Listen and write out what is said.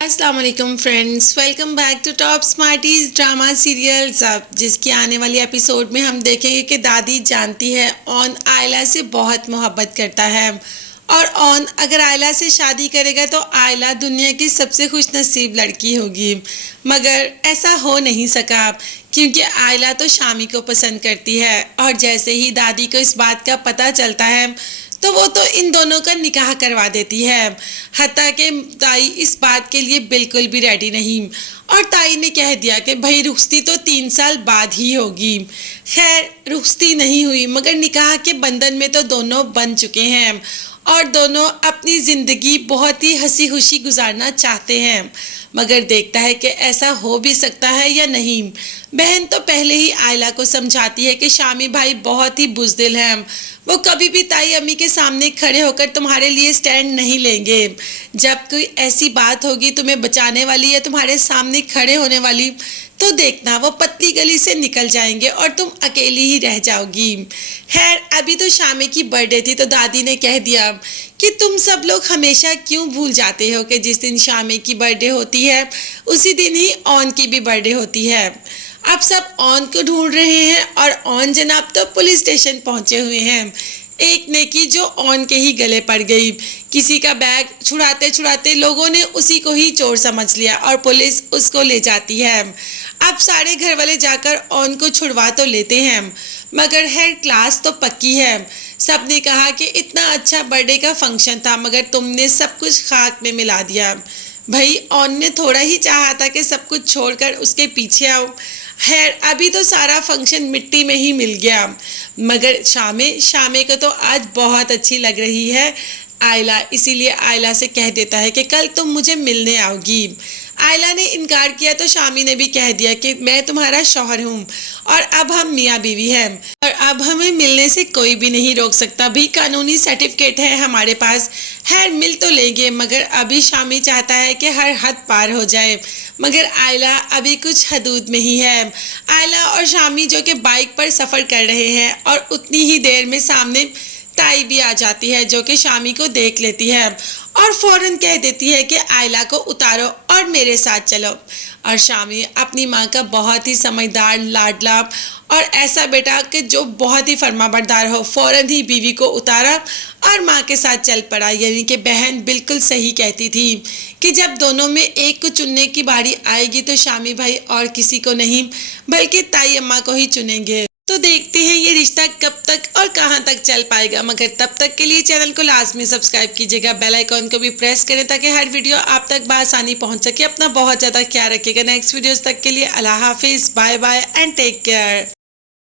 अस्सलाम वालेकुम friends, welcome back to top smarties drama serials. अब जिसकी आने वाली एपिसोड में हम देखेंगे कि दादी जानती है ऑन आयला से बहुत मोहब्बत करता है और ऑन अगर आयला से शादी करेगा तो आयला दुनिया की सबसे खुश नसीब लड़की होगी। मगर ऐसा हो नहीं सका क्योंकि आयला तो शामी को पसंद करती है और जैसे ही दादी को इस बात का पता चलता है तो वो तो इन दोनों का निकाह करवा देती है। हत्ता कि ताई इस बात के लिए बिल्कुल भी रेडी नहीं और ताई ने कह दिया कि भाई रुखसती तो 3 साल बाद ही होगी। खैर रुखसती नहीं हुई मगर निकाह के बंधन में तो दोनों बन चुके हैं और दोनों अपनी ज़िंदगी बहुत ही हंसी खुशी गुजारना चाहते हैं। मगर देखता है कि ऐसा हो भी सकता है या नहीं। बहन तो पहले ही आयला को समझाती है कि शामी भाई बहुत ही बुज़दिल हैं, वो कभी भी ताई अम्मी के सामने खड़े होकर तुम्हारे लिए स्टैंड नहीं लेंगे। जब कोई ऐसी बात होगी तुम्हें बचाने वाली या तुम्हारे सामने खड़े होने वाली तो देखना वो पतली गली से निकल जाएंगे और तुम अकेली ही रह जाओगी। खैर अभी तो शामी की बर्थडे थी तो दादी ने कह दिया कि तुम सब लोग हमेशा क्यों भूल जाते हो कि जिस दिन शामी की बर्थडे होती है उसी दिन ही ऑन की भी बर्थडे होती है। अब सब ऑन को ढूंढ रहे हैं और ऑन जनाब तो पुलिस स्टेशन पहुंचे हुए हैं। एक नेकी जो ऑन के ही गले पड़ गई। किसी का बैग छुड़ाते छुड़ाते लोगों ने उसी को ही चोर समझ लिया और पुलिस उसको ले जाती है। अब सारे घर वाले जाकर ऑन को छुड़वा तो लेते हैं मगर है क्लास तो पक्की है। सबने कहा कि इतना अच्छा बर्थडे का फंक्शन था मगर तुमने सब कुछ खाक में मिला दिया। भाई ऑन ने थोड़ा ही चाहा था कि सब कुछ छोड़कर उसके पीछे आओ। खैर अभी तो सारा फंक्शन मिट्टी में ही मिल गया मगर शामे को तो आज बहुत अच्छी लग रही है आयला, इसीलिए आयला से कह देता है कि कल तुम मुझे मिलने आओगी। आयला ने इनकार किया तो शामी ने भी कह दिया कि मैं तुम्हारा शौहर हूँ और अब हम मियाँ बीवी हैं और अब हमें मिलने से कोई भी नहीं रोक सकता। भी कानूनी सर्टिफिकेट है हमारे पास। खैर मिल तो लेंगे मगर अभी शामी चाहता है कि हर हद पार हो जाए मगर आयला अभी कुछ हदूद में ही है। आयला और शामी जो कि बाइक पर सफ़र कर रहे हैं और उतनी ही देर में सामने ताई भी आ जाती है जो कि शामी को देख लेती है और फौरन कह देती है कि आयला को उतारो और मेरे साथ चलो। और शामी अपनी माँ का बहुत ही समझदार लाडला और ऐसा बेटा कि जो बहुत ही फर्माबरदार हो, फौरन ही बीवी को उतारा और माँ के साथ चल पड़ा। यानी कि बहन बिल्कुल सही कहती थी कि जब दोनों में एक को चुनने की बारी आएगी तो शामी भाई और किसी को नहीं बल्कि ताई अम्मा को ही चुनेंगे। तो देखते हैं ये रिश्ता कब तक और कहां तक चल पाएगा। मगर तब तक के लिए चैनल को लाजमी सब्सक्राइब कीजिएगा, बेल आइकॉन को भी प्रेस करें ताकि हर वीडियो आप तक बआसानी पहुंच सके। अपना बहुत ज़्यादा ख्याल रखिएगा। नेक्स्ट वीडियोस तक के लिए अल्लाह हाफिज़, bye bye and take care.